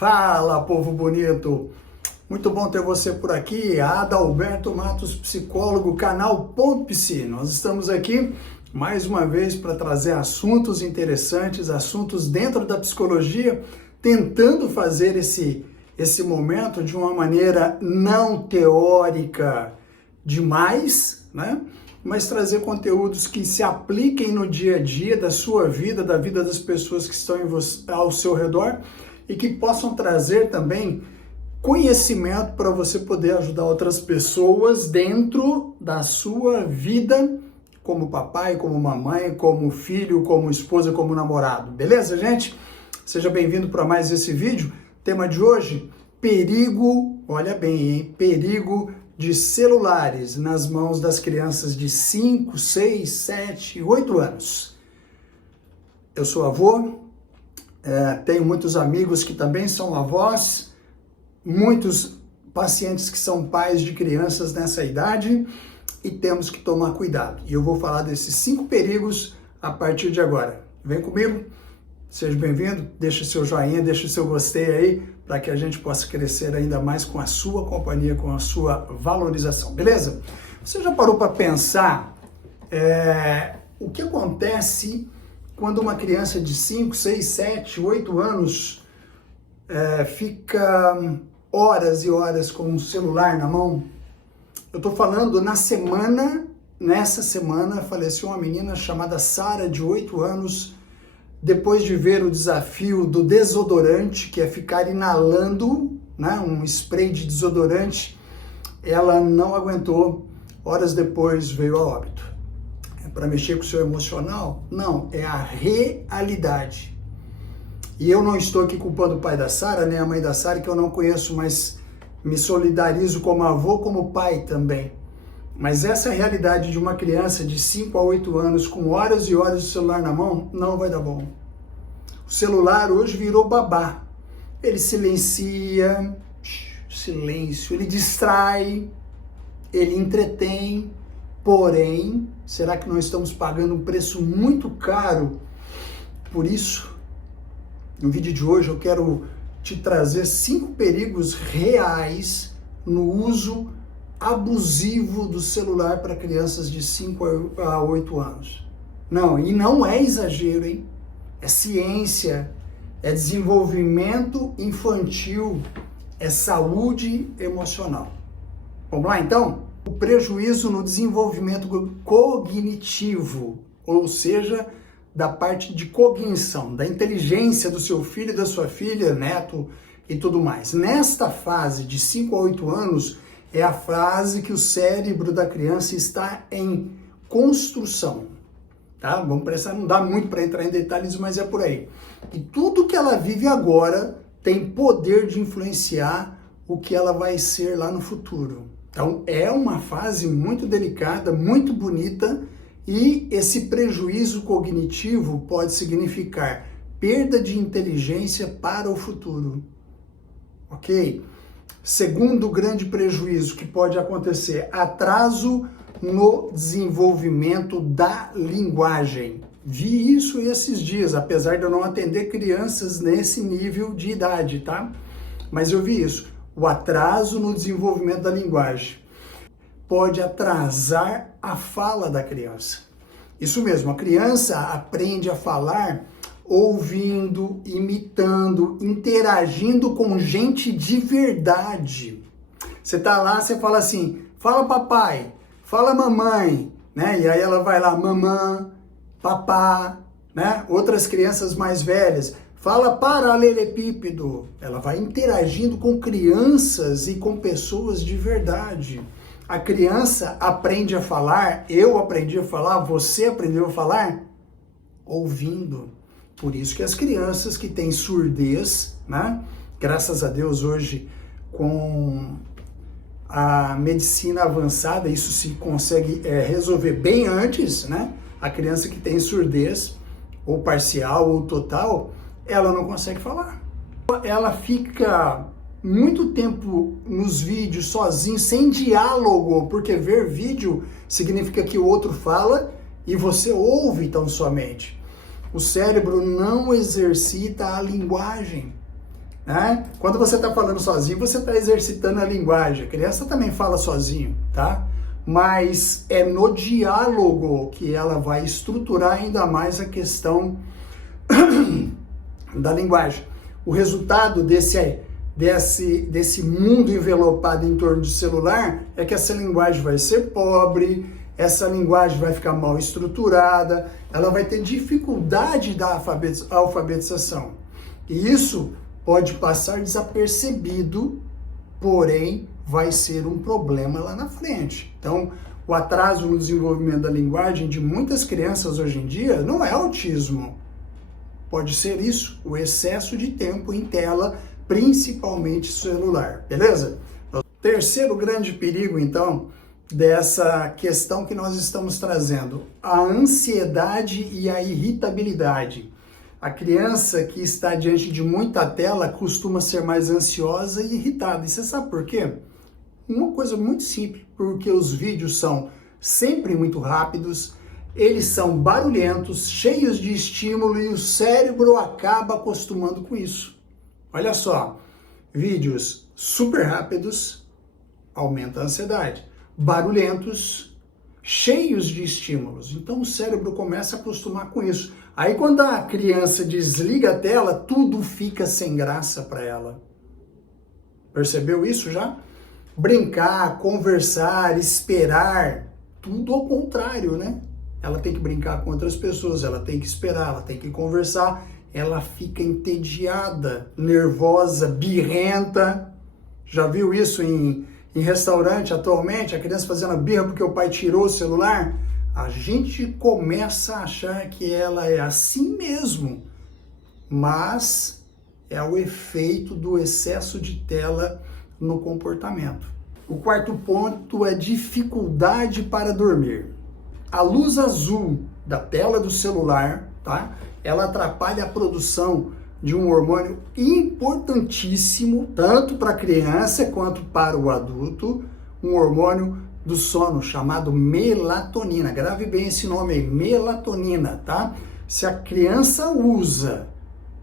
Fala, povo bonito! Muito bom ter você por aqui, Adalberto Matos, psicólogo, canal Ponto Psi. Nós estamos aqui mais uma vez para trazer assuntos interessantes, assuntos dentro da psicologia, tentando fazer esse momento de uma maneira não teórica demais, né? Mas trazer conteúdos que se apliquem no dia a dia da sua vida, da vida das pessoas que estão ao seu redor e que possam trazer também conhecimento para você poder ajudar outras pessoas dentro da sua vida, como papai, como mamãe, como filho, como esposa, como namorado. Beleza, gente? Seja bem-vindo para mais esse vídeo. Tema de hoje, perigo, olha bem, hein? Perigo de celulares nas mãos das crianças de 5, 6, 7, 8 anos. Eu sou avô, tenho muitos amigos que também são avós, muitos pacientes que são pais de crianças nessa idade e temos que tomar cuidado. E eu vou falar desses 5 perigos a partir de agora. Vem comigo, seja bem-vindo, deixa seu joinha, deixa seu gostei aí, para que a gente possa crescer ainda mais com a sua companhia, com a sua valorização, beleza? Você já parou para pensar o que acontece quando uma criança de 5, 6, 7, 8 anos fica horas e horas com um celular na mão? Eu estou falando nessa semana faleceu uma menina chamada Sara, de 8 anos, depois de ver o desafio do desodorante, que é ficar inalando, né, um spray de desodorante, ela não aguentou, horas depois veio a óbito. É para mexer com o seu emocional? Não, é a realidade. E eu não estou aqui culpando o pai da Sara, nem a mãe da Sara, que eu não conheço, mas me solidarizo como avô, como pai também. Mas essa realidade de uma criança de 5 a 8 anos com horas e horas de celular na mão, não vai dar bom. O celular hoje virou babá. Ele silencia, silêncio, ele distrai, ele entretém. Porém, será que nós estamos pagando um preço muito caro por isso? No vídeo de hoje eu quero te trazer 5 perigos reais no uso abusivo do celular para crianças de 5 a 8 anos. Não, e não é exagero, hein? É ciência, é desenvolvimento infantil, é saúde emocional. Vamos lá, então? O prejuízo no desenvolvimento cognitivo, ou seja, da parte de cognição, da inteligência do seu filho e da sua filha, neto e tudo mais. Nesta fase de 5 a 8 anos, é a fase que o cérebro da criança está em construção, tá? Vamos prestar, não dá muito para entrar em detalhes, mas é por aí. E tudo que ela vive agora tem poder de influenciar o que ela vai ser lá no futuro. Então, é uma fase muito delicada, muito bonita, e esse prejuízo cognitivo pode significar perda de inteligência para o futuro, ok? Segundo grande prejuízo que pode acontecer, atraso no desenvolvimento da linguagem. Vi isso esses dias, apesar de eu não atender crianças nesse nível de idade, tá? Mas eu vi isso, o atraso no desenvolvimento da linguagem pode atrasar a fala da criança. Isso mesmo, a criança aprende a falar ouvindo, imitando, interagindo com gente de verdade. Você tá lá, você fala assim, fala papai, fala mamãe, né? E aí ela vai lá, mamã, papá, né? Outras crianças mais velhas, fala paralelepípedo. Ela vai interagindo com crianças e com pessoas de verdade. A criança aprende a falar, eu aprendi a falar, você aprendeu a falar ouvindo. Por isso que as crianças que têm surdez, né? Graças a Deus hoje com a medicina avançada, isso se consegue resolver bem antes, né? A criança que tem surdez, ou parcial ou total, ela não consegue falar. Ela fica muito tempo nos vídeos sozinho, sem diálogo, porque ver vídeo significa que o outro fala e você ouve tão somente. O cérebro não exercita a linguagem. né? Quando você está falando sozinho, você está exercitando a linguagem. A criança também fala sozinho, tá? Mas é no diálogo que ela vai estruturar ainda mais a questão da linguagem. O resultado desse mundo envelopado em torno do celular é que essa linguagem vai ser pobre, essa linguagem vai ficar mal estruturada, ela vai ter dificuldade da alfabetização. E isso pode passar desapercebido, porém vai ser um problema lá na frente. Então, o atraso no desenvolvimento da linguagem de muitas crianças hoje em dia não é autismo. Pode ser isso, o excesso de tempo em tela, principalmente celular, beleza? O terceiro grande perigo, então, dessa questão que nós estamos trazendo, a ansiedade e a irritabilidade. A criança que está diante de muita tela costuma ser mais ansiosa e irritada. E você sabe por quê? Uma coisa muito simples, porque os vídeos são sempre muito rápidos, eles são barulhentos, cheios de estímulo e o cérebro acaba acostumando com isso. Olha só, vídeos super rápidos aumenta a ansiedade, barulhentos, cheios de estímulos. Então o cérebro começa a acostumar com isso. Aí quando a criança desliga a tela, tudo fica sem graça para ela. Percebeu isso já? Brincar, conversar, esperar, tudo ao contrário, né? Ela tem que brincar com outras pessoas, ela tem que esperar, ela tem que conversar, ela fica entediada, nervosa, birrenta. Já viu isso em restaurante atualmente? A criança fazendo a birra porque o pai tirou o celular? A gente começa a achar que ela é assim mesmo, mas é o efeito do excesso de tela no comportamento. O quarto ponto é dificuldade para dormir. A luz azul da tela do celular, tá? Ela atrapalha a produção de um hormônio importantíssimo, tanto para a criança quanto para o adulto, um hormônio do sono chamado melatonina. Grave bem esse nome aí, melatonina, tá? Se a criança usa,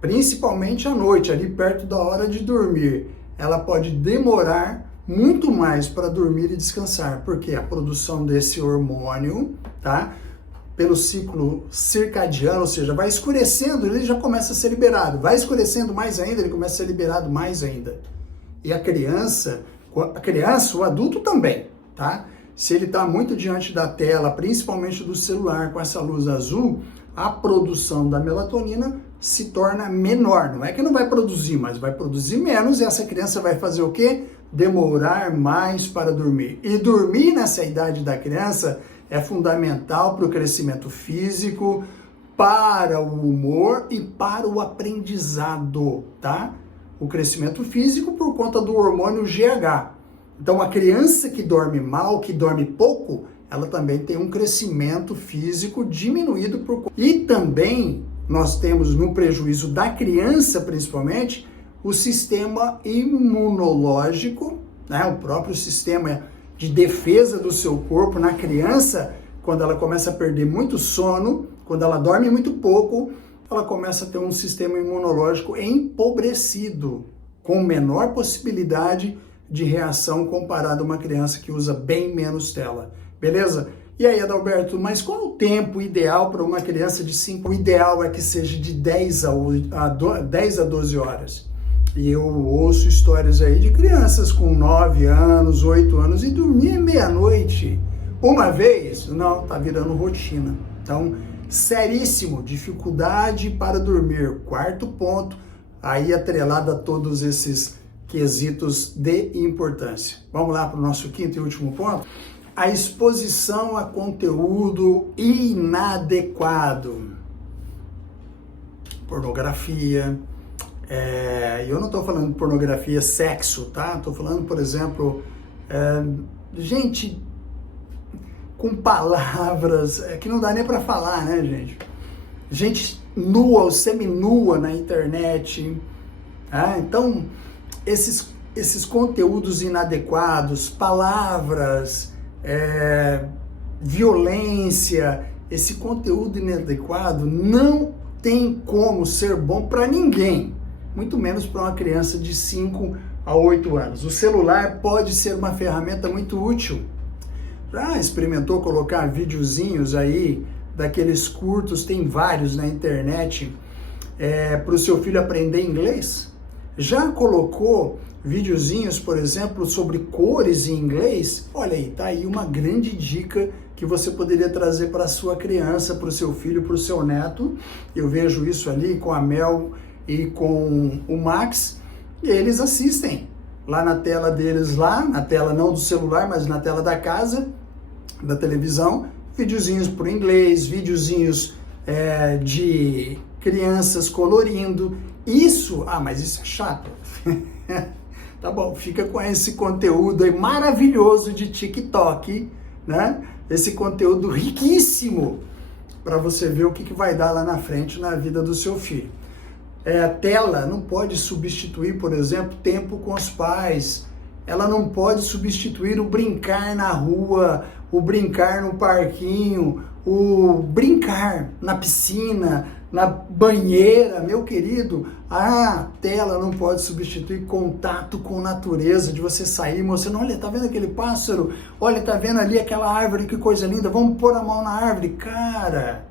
principalmente à noite, ali perto da hora de dormir, ela pode demorar muito mais para dormir e descansar, porque a produção desse hormônio, tá? Pelo ciclo circadiano, ou seja, vai escurecendo, ele já começa a ser liberado, vai escurecendo mais ainda, ele começa a ser liberado mais ainda. E a criança, o adulto também, tá? Se ele está muito diante da tela, principalmente do celular, com essa luz azul, a produção da melatonina se torna menor. Não é que não vai produzir, mas vai produzir menos e essa criança vai fazer o quê? Demorar mais para dormir. E dormir nessa idade da criança é fundamental para o crescimento físico, para o humor e para o aprendizado, tá? O crescimento físico por conta do hormônio GH. Então, a criança que dorme mal, que dorme pouco, ela também tem um crescimento físico diminuído E também nós temos no prejuízo da criança, principalmente, o sistema imunológico, né? O próprio sistema de defesa do seu corpo na criança, quando ela começa a perder muito sono, quando ela dorme muito pouco, ela começa a ter um sistema imunológico empobrecido, com menor possibilidade de reação comparado a uma criança que usa bem menos tela. Beleza? E aí, Adalberto, mas qual é o tempo ideal para uma criança de 5? O ideal é que seja de 10 a 12 horas. E eu ouço histórias aí de crianças com 9 anos, 8 anos e dormir meia-noite. Uma vez? Não, tá virando rotina. Então, seríssimo, dificuldade para dormir. Quarto ponto, aí atrelado a todos esses quesitos de importância. Vamos lá para o nosso quinto e último ponto. A exposição a conteúdo inadequado. Pornografia. Eu não estou falando de pornografia, sexo, tá? Estou falando, por exemplo, gente com palavras que não dá nem para falar, né, gente? Gente nua ou seminua na internet. Então, esses conteúdos inadequados, palavras, violência, esse conteúdo inadequado não tem como ser bom para ninguém. muito menos para uma criança de 5 a 8 anos. O celular pode ser uma ferramenta muito útil. Já experimentou colocar videozinhos aí, daqueles curtos, tem vários na internet, para o seu filho aprender inglês? Já colocou videozinhos, por exemplo, sobre cores em inglês? Olha aí, tá aí uma grande dica que você poderia trazer para a sua criança, para o seu filho, para o seu neto. Eu vejo isso ali com a Mel e com o Max, e eles assistem lá na tela deles, lá na tela não do celular, mas na tela da casa, da televisão, videozinhos para o inglês, videozinhos de crianças colorindo. Isso, mas isso é chato. Tá bom, fica com esse conteúdo aí maravilhoso de TikTok, né? Esse conteúdo riquíssimo para você ver o que vai dar lá na frente na vida do seu filho. A tela não pode substituir, por exemplo, tempo com os pais. Ela não pode substituir o brincar na rua, o brincar no parquinho, o brincar na piscina, na banheira, meu querido. A tela não pode substituir contato com natureza, de você sair mostrando, olha, tá vendo aquele pássaro? Olha, tá vendo ali aquela árvore, que coisa linda, vamos pôr a mão na árvore. Cara,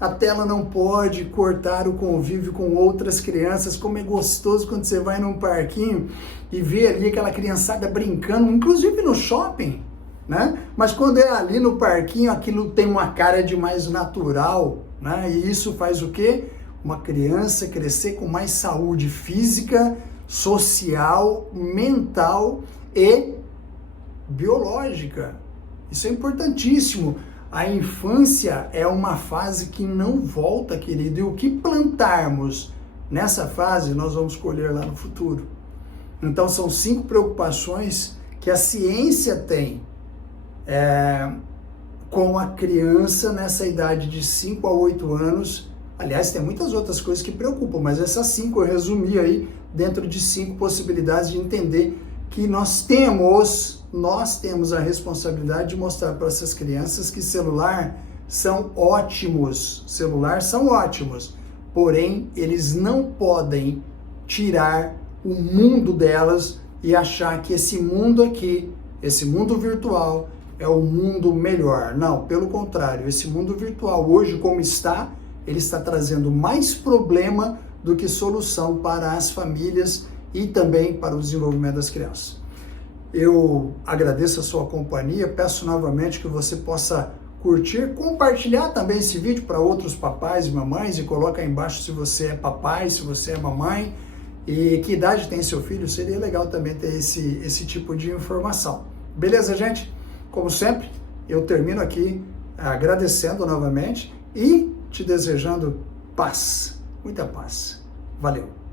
a tela não pode cortar o convívio com outras crianças. Como é gostoso quando você vai num parquinho e vê ali aquela criançada brincando, inclusive no shopping, né? Mas quando é ali no parquinho, aquilo tem uma cara de mais natural, né? E isso faz o quê? Uma criança crescer com mais saúde física, social, mental e biológica. Isso é importantíssimo. A infância é uma fase que não volta, querido, e o que plantarmos nessa fase nós vamos colher lá no futuro. Então são 5 preocupações que a ciência tem com a criança nessa idade de 5 a 8 anos. Aliás, tem muitas outras coisas que preocupam, mas essas 5 eu resumi aí dentro de 5 possibilidades de entender que nós temos a responsabilidade de mostrar para essas crianças que celular são ótimos, porém eles não podem tirar o mundo delas e achar que esse mundo aqui, esse mundo virtual, é o mundo melhor. Não, pelo contrário, esse mundo virtual hoje como está, ele está trazendo mais problema do que solução para as famílias e também para o desenvolvimento das crianças. Eu agradeço a sua companhia, peço novamente que você possa curtir, compartilhar também esse vídeo para outros papais e mamães e coloca aí embaixo se você é papai, se você é mamãe e que idade tem seu filho. Seria legal também ter esse tipo de informação. Beleza, gente? Como sempre, eu termino aqui agradecendo novamente e te desejando paz, muita paz. Valeu!